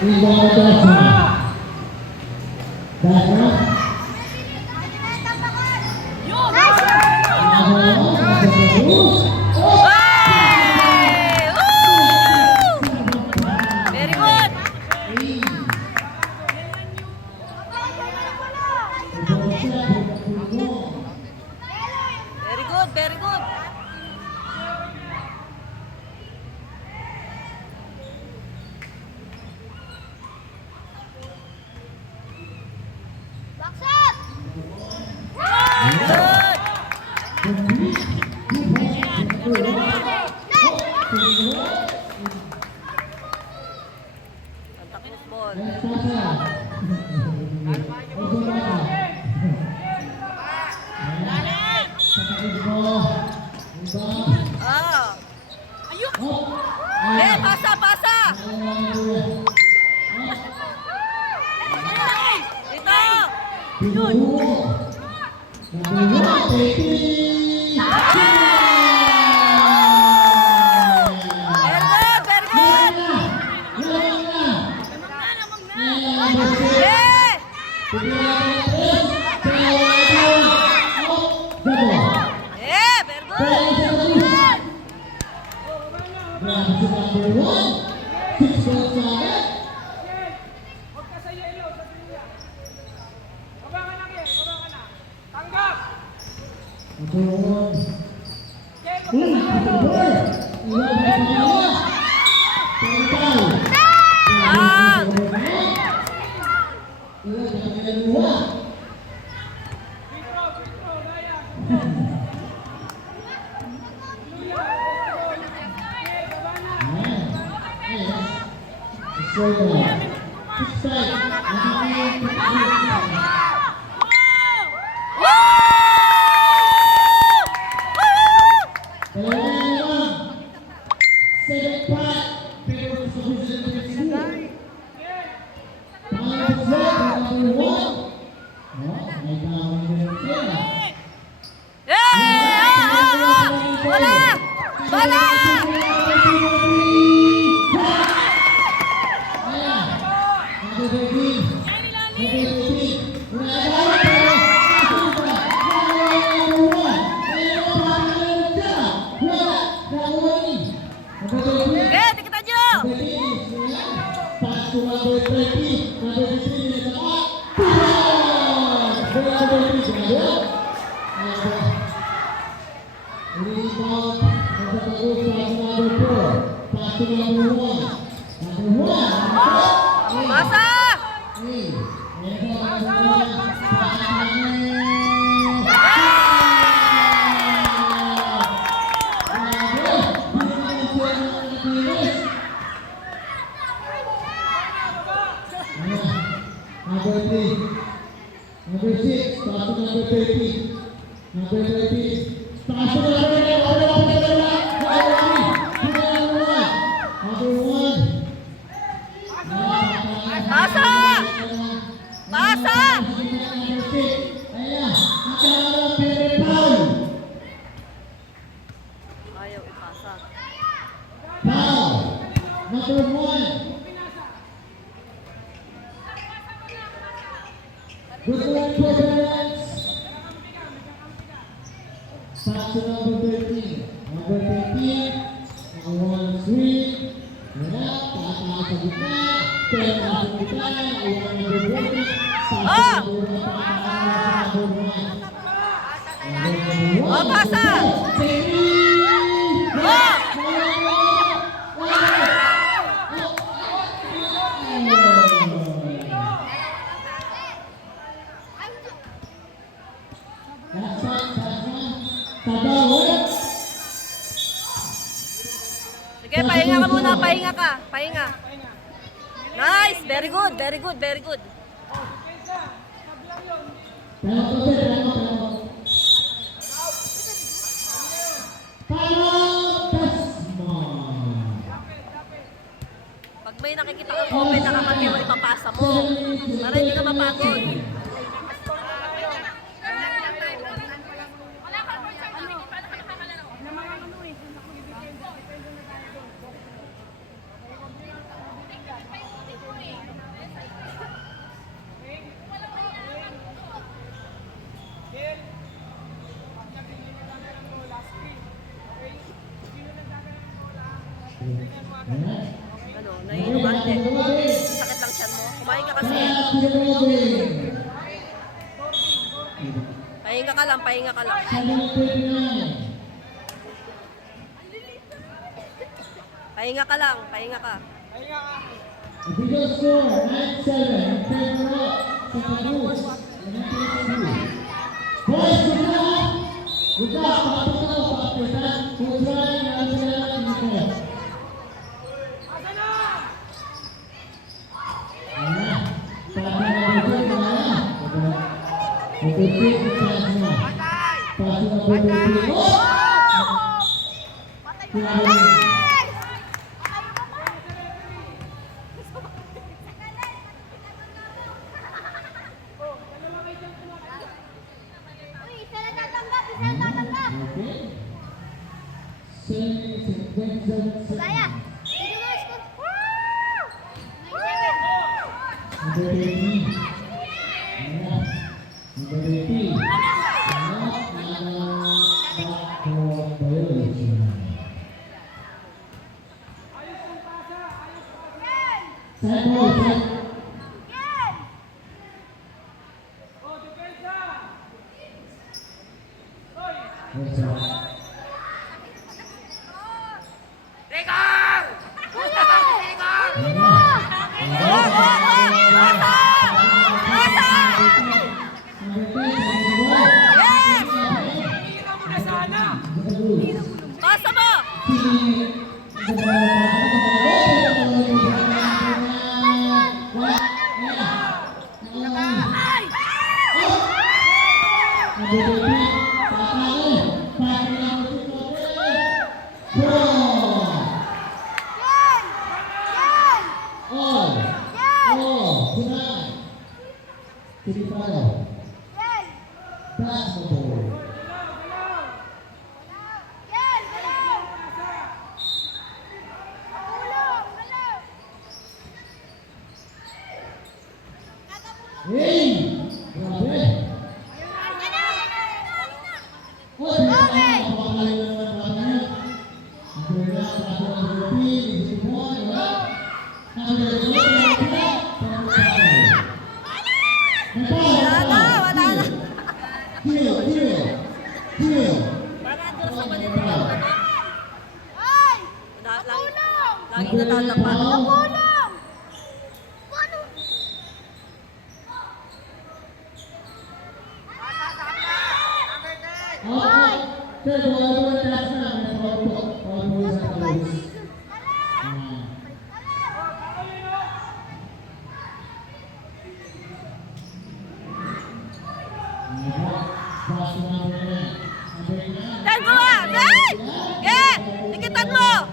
Very good. Santa Cruz ball. Ah. Ayun. Pasa, pasa. Dito. Yun. Sige, pahinga ka muna, pahinga ka. Pahinga. Nice, very good, very good, very good. Pag may nakikita kang open na kamay mo, ipapasa mo. Para hindi ka mapagod. Ano, naiinuman din. Sakit lang siyan mo. Kumain ka kasi. Pahinga ka lang, pahinga ka lang. Pahinga ka lang, pahinga ka. Official score 9-7 in favor of Santa Cruz. Boys, buka, pakatuto, pakatutan, putray, natin dito. Saya. Pasa mo! Wala na, wala na. Parang andun sa maliit na ano. Lagi natatapat. Dan dua, guys! Yeah! Dikitan mo!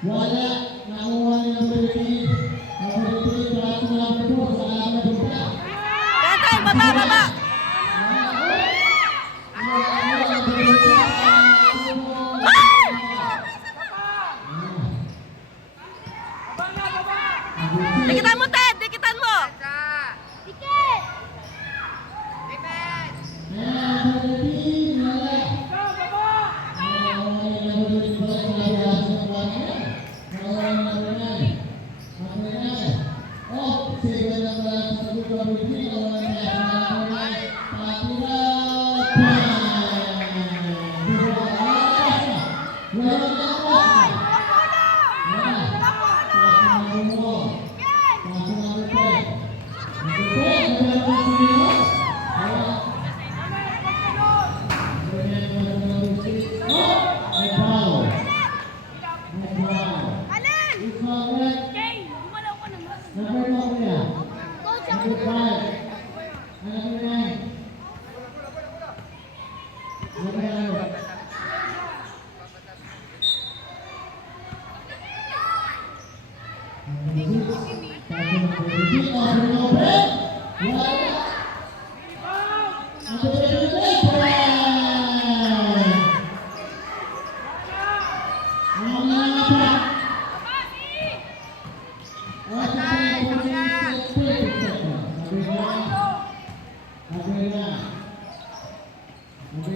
Wala nakuha ni number 8. Number 8 para sumama po sa alam na Gantay, baba, baba! Dikitan mo, Ted! Dikitan mo! Dribble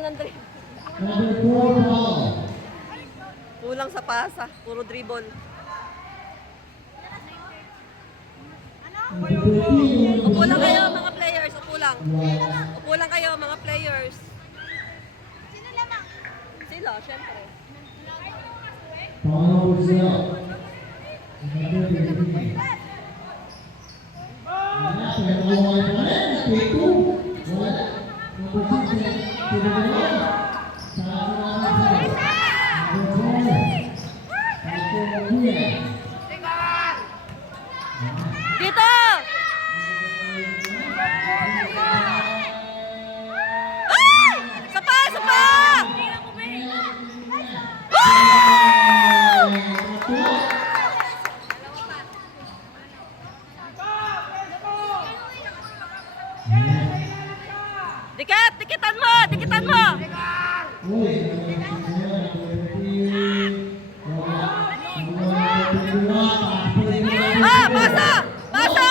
ng dribble. Number 4 foul. Kulang sa pasa. Puro dribble. Number 13. Upo lang kayo mga players. Upo lang. Upo lang kayo mga players. Sila, syempre. Foul number 0. Number 13. Wala, pero wala pa rin. Take 2. Wala. Number 6. Dito! Ay! Sapa! Sapa! Dikit! Dikitan mo! Dikitan mo! Ah! Pasa! Pasa!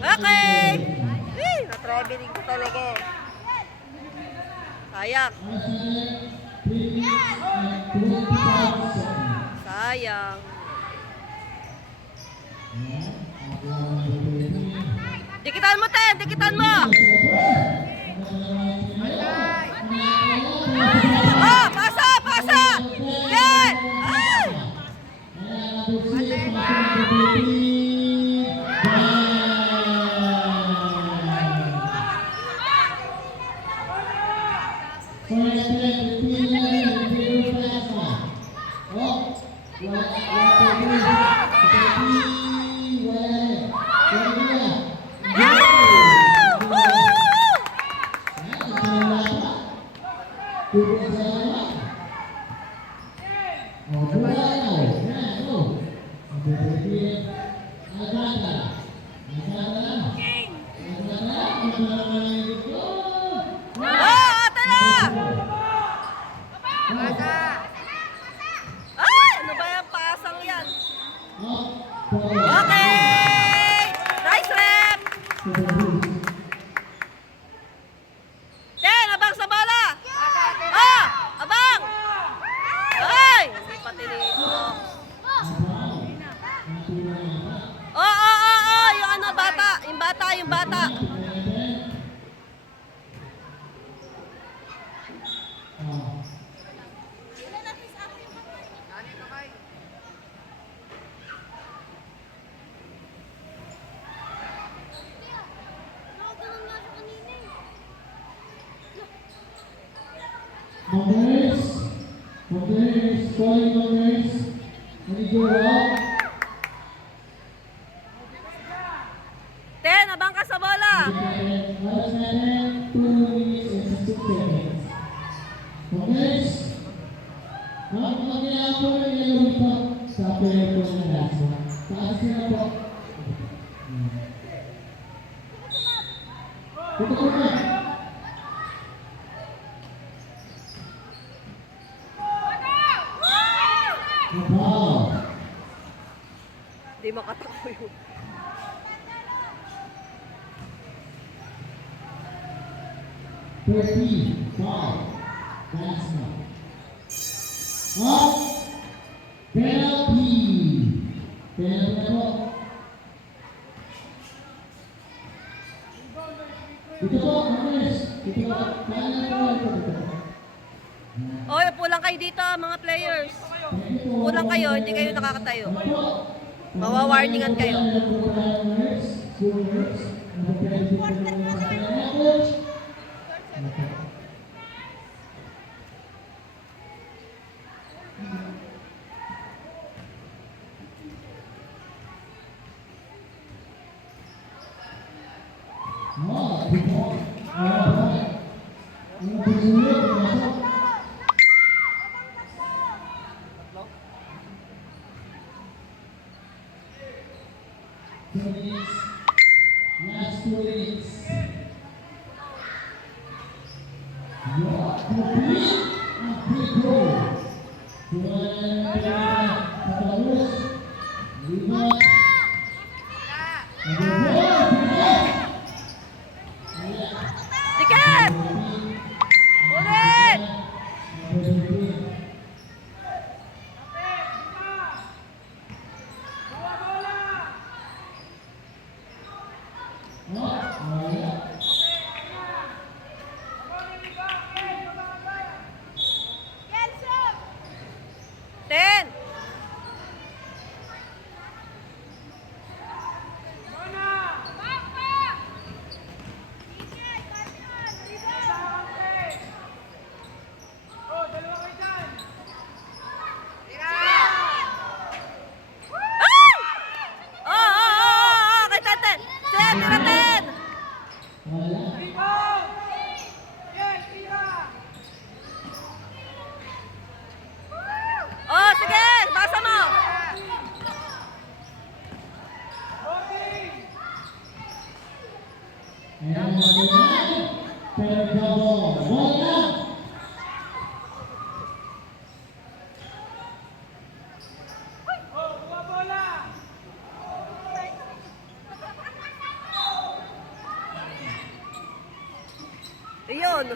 Okay! Na-traveling ko talaga. Sayang. Sayang. Dikitan mo, Ten! Dikitan mo! Ah! Pasa! Pasa! Ten! Ay! Ate na! Ay! Ano ba yung pasang yan? Okay! Nice rep! Ten, abang sa bola! Ah! Abang! Ay! Hindi pati dito. Oh! Yung ano, bata! Yung bata! Yung bata! Calling numbers. When you go out. Ten, abang ka sa bola! Last 7, 2 minutes and 6 seconds. Numbers. Mamaya po na yellow ito sa player po na last one. Taas na po. Ito po na. Wow. Hindi makatakbo yun. Wow. Last one. Up. Penalty. Penalty na po. Ito po, numbers. Ito po. Oy, pulang kayo dito mga players. Pulang kayo, hindi kayo nakakatayo. Mawawarningan kayo. Last 2 minutes. Complete a free goal. Number 12. Bola! Ayun.